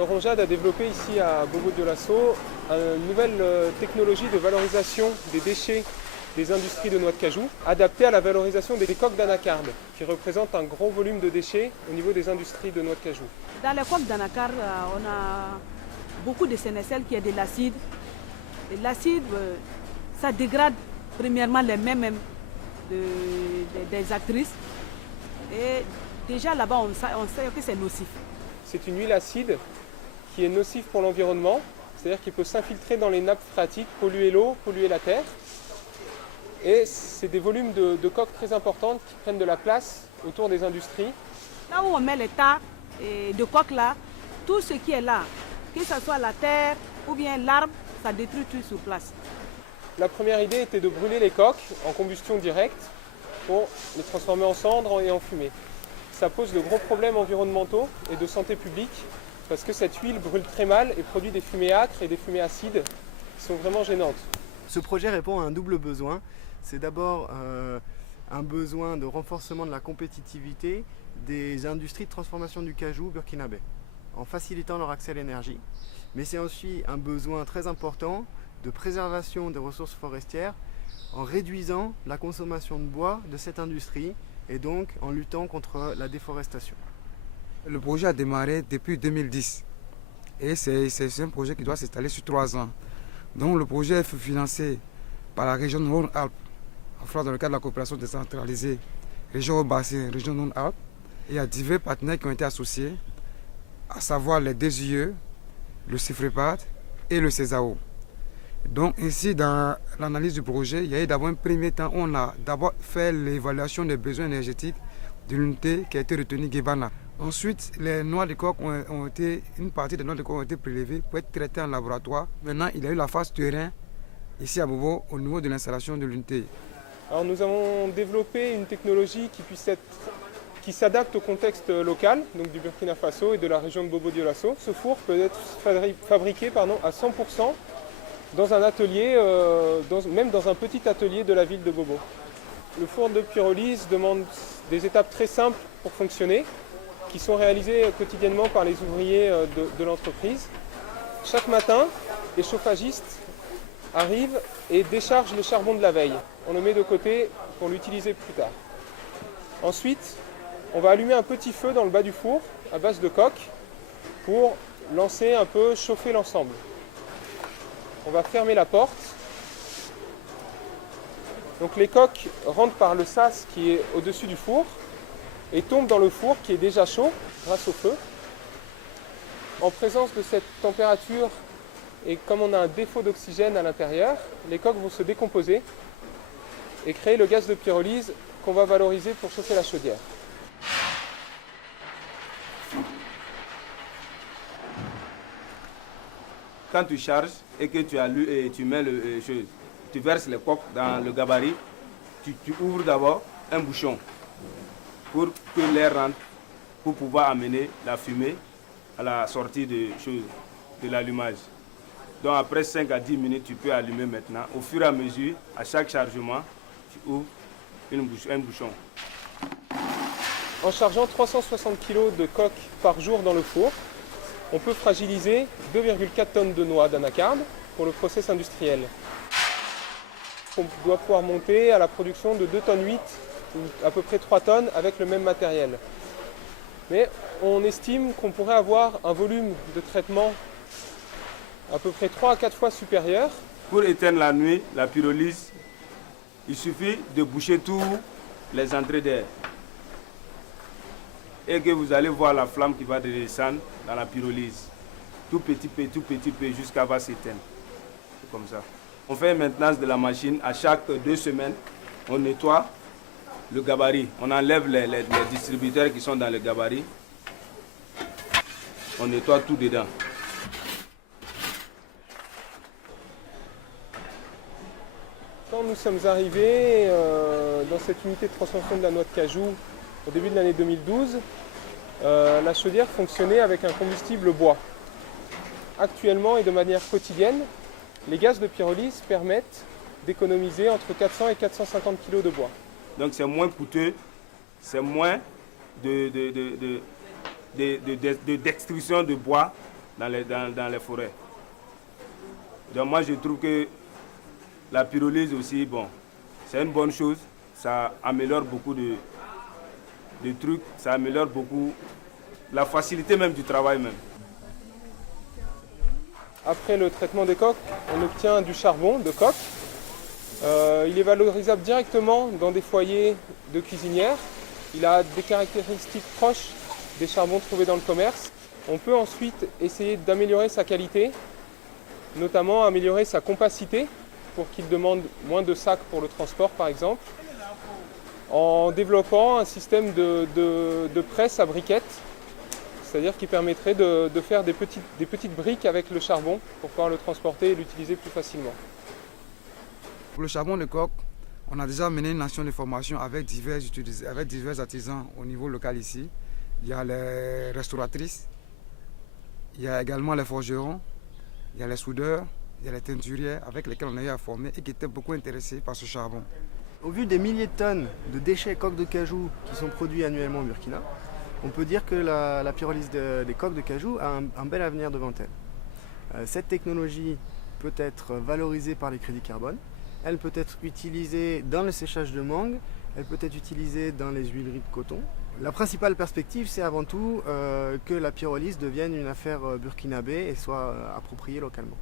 Laurent Jade a développé ici à Bobo-Dioulasso une nouvelle technologie de valorisation des déchets des industries de noix de cajou, adaptée à la valorisation des coques d'anacarde, qui représentent un gros volume de déchets au niveau des industries de noix de cajou. Dans les coques d'anacarde, on a beaucoup de sénécelle qui est de l'acide. Et l'acide, ça dégrade premièrement les mains des actrices. Et déjà là-bas, on sait que c'est nocif. C'est une huile acide qui est nocive pour l'environnement, c'est-à-dire qu'il peut s'infiltrer dans les nappes phréatiques, polluer l'eau, polluer la terre. Et c'est des volumes de coques très importantes qui prennent de la place autour des industries. Là où on met les tas de coques là, tout ce qui est là, que ce soit la terre ou bien l'arbre, ça détruit tout sur place. La première idée était de brûler les coques en combustion directe pour les transformer en cendres et en fumée. Ça pose de gros problèmes environnementaux et de santé publique parce que cette huile brûle très mal et produit des fumées âcres et des fumées acides qui sont vraiment gênantes. Ce projet répond à un double besoin. C'est d'abord un besoin de renforcement de la compétitivité des industries de transformation du cajou burkinabé, en facilitant leur accès à l'énergie. Mais c'est aussi un besoin très important de préservation des ressources forestières en réduisant la consommation de bois de cette industrie et donc en luttant contre la déforestation. Le projet a démarré depuis 2010 et c'est un projet qui doit s'installer sur 3 ans. Donc le projet est financé par la région Rhône-Alpes, dans le cadre de la coopération décentralisée, région Haut-Bassin, région Rhône-Alpes. Il y a divers partenaires qui ont été associés, à savoir les DGE, le CIFREPAD et le CESAO. Donc ici, dans l'analyse du projet, il y a eu d'abord un premier temps où on a d'abord fait l'évaluation des besoins énergétiques de l'unité qui a été retenue Guébana. Ensuite, les noix de coque une partie des noix de coque ont été prélevées pour être traitées en laboratoire. Maintenant, il y a eu la phase terrain ici à Bobo au niveau de l'installation de l'unité. Alors nous avons développé une technologie qui s'adapte au contexte local, donc du Burkina Faso et de la région de Bobo-Dioulasso. Ce four peut être fabriqué à 100% dans un atelier, même dans un petit atelier de la ville de Bobo. Le four de pyrolyse demande des étapes très simples pour fonctionner, qui sont réalisées quotidiennement par les ouvriers de l'entreprise. Chaque matin, les chauffagistes arrivent et déchargent le charbon de la veille. On le met de côté pour l'utiliser plus tard. Ensuite, on va allumer un petit feu dans le bas du four à base de coque pour lancer un peu, chauffer l'ensemble. On va fermer la porte. Donc les coques rentrent par le sas qui est au-dessus du four et tombent dans le four qui est déjà chaud grâce au feu. En présence de cette température et comme on a un défaut d'oxygène à l'intérieur, les coques vont se décomposer et créer le gaz de pyrolyse qu'on va valoriser pour chauffer la chaudière. Quand tu charges et que tu mets tu verses les coques dans le gabarit, tu ouvres d'abord un bouchon pour que l'air rentre, pour pouvoir amener la fumée à la sortie de l'allumage. Donc après 5 à 10 minutes, tu peux allumer maintenant. Au fur et à mesure, à chaque chargement, tu ouvres un bouchon. En chargeant 360 kg de coques par jour dans le four, on peut fragiliser 2,4 tonnes de noix d'anacarde pour le process industriel. On doit pouvoir monter à la production de 2,8 tonnes ou à peu près 3 tonnes avec le même matériel. Mais on estime qu'on pourrait avoir un volume de traitement à peu près 3 à 4 fois supérieur. Pour éteindre la nuit, la pyrolyse, il suffit de boucher tous les entrées d'air. Et que vous allez voir la flamme qui va descendre dans la pyrolyse. Tout petit peu, jusqu'à va s'éteindre. C'est comme ça. On fait une maintenance de la machine. À chaque 2 semaines, on nettoie le gabarit. On enlève les distributeurs qui sont dans le gabarit. On nettoie tout dedans. Quand nous sommes arrivés dans cette unité de transformation de la noix de cajou au début de l'année 2012, la chaudière fonctionnait avec un combustible bois. Actuellement et de manière quotidienne, les gaz de pyrolyse permettent d'économiser entre 400 et 450 kg de bois. Donc c'est moins coûteux, c'est moins d'extrusion de bois, dans les forêts. Donc moi je trouve que la pyrolyse aussi, bon, c'est une bonne chose. Ça améliore beaucoup de trucs, ça améliore beaucoup la facilité même du travail même. Après le traitement des coques, on obtient du charbon de coque. Il est valorisable directement dans des foyers de cuisinières. Il a des caractéristiques proches des charbons trouvés dans le commerce. On peut ensuite essayer d'améliorer sa qualité, notamment améliorer sa compacité pour qu'il demande moins de sacs pour le transport par exemple, en développant un système de presse à briquettes, c'est-à-dire qui permettrait de faire des petites briques avec le charbon pour pouvoir le transporter et l'utiliser plus facilement. Pour le charbon de coque, on a déjà mené une action de formation avec divers artisans au niveau local ici. Il y a les restauratrices, il y a également les forgerons, il y a les soudeurs, il y a les teinturiers avec lesquels on a eu à former et qui étaient beaucoup intéressés par ce charbon. Au vu des milliers de tonnes de déchets coques de cajou qui sont produits annuellement au Burkina, on peut dire que la pyrolyse des coques de cajou a un bel avenir devant elle. Cette technologie peut être valorisée par les crédits carbone, elle peut être utilisée dans le séchage de mangue, elle peut être utilisée dans les huileries de coton. La principale perspective, c'est avant tout que la pyrolyse devienne une affaire burkinabé et soit appropriée localement.